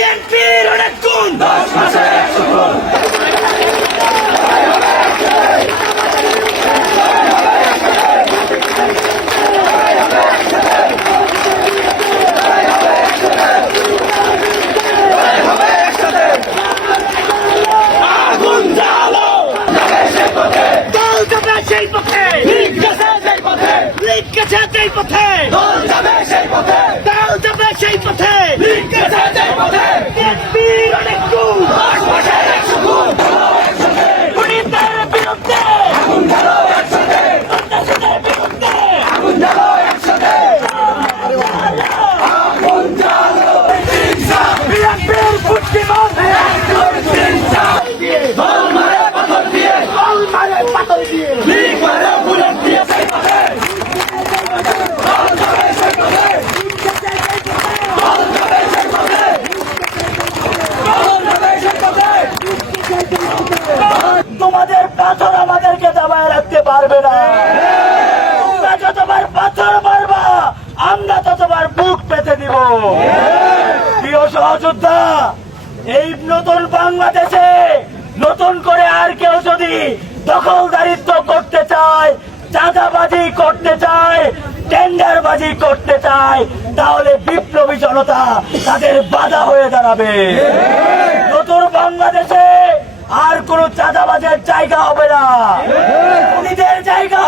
বিএনপির অনেক গুণ। আগুন জ্বালো দল যাবে সেই পথে। দল যাবে সেই পথে। দল যাবে সেই পথে বিএনপির অনেক গুণ দশ মাসের একশো গুণ খুনিদের বিরুদ্ধে আগুন জ্বালো একসাথে সন্ত্রাসীদের বিরুদ্ধে আগুন জ্বালো একসাথে আগুন জ্বালো বিএনপির বুদ্ধিমান দল মারে পাথর দিয়ে দল মারে পাথর দিয়ে লিগ মারে বুলেট দিয়ে সেই পথে দল যাবে সেই পথে দল যাবে সেই পথে দল যাবে সেই পথে তোমাদের পাথর আমাদেরকে দাবায় রাখতে পারবে না। তোমরা যতবার পাথর মারবা, আমরা ততবার বুক পেতে দিব। প্রিয় সহযোদ্ধা, এই নতুন বাংলাদেশে নতুন করে আর কেউ যদি দখলদারিত্ব করতে চায়, চাঁদাবাজি করতে চায়, টেন্ডারবাজি করতে চায়, তাহলে বিপ্লবী জনতা তাদের বাধা হয়ে দাঁড়াবে। নতুন বাংলাদেশে আর কোন চাঁদাবাজের জায়গা হবে না। খুনিদের জায়গা